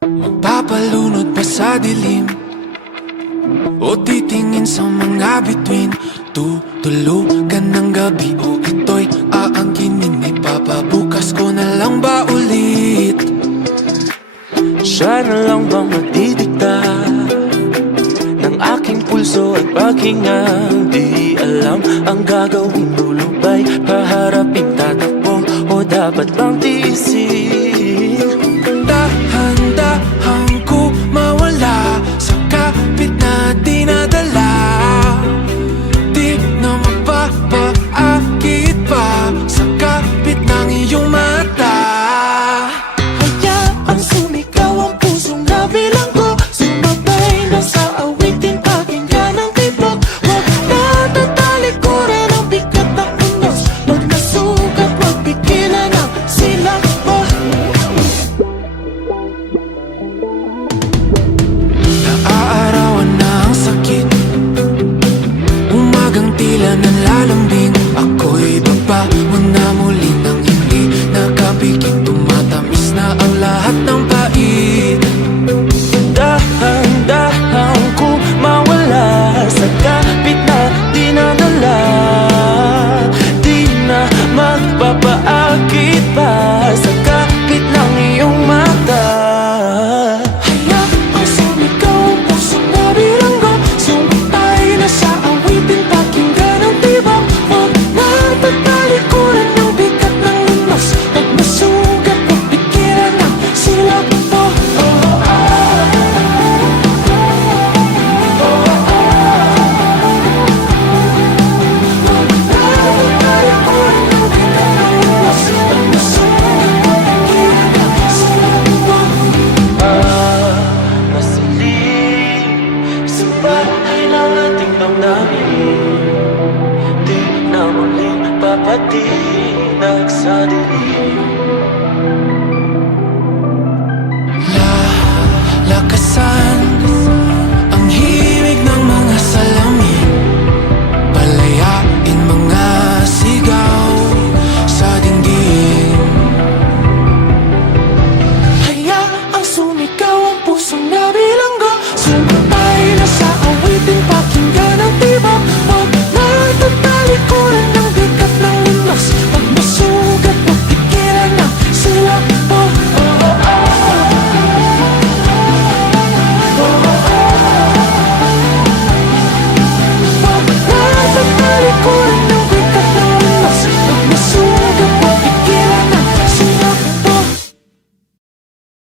Magpapalunod pa sa dilim O titingin sa mga bituin. Tutulugan ng gabi O ito'y aangkinin lang ba ulit? Siya na lang bang magdidikta Ng aking pulso at pakinga Di alam ang gagawin Tulog ba'y paharapin tatakbo O dapat bang tiisin? Ba't kailang ating damdamin? Di na muling papatinag sa dilim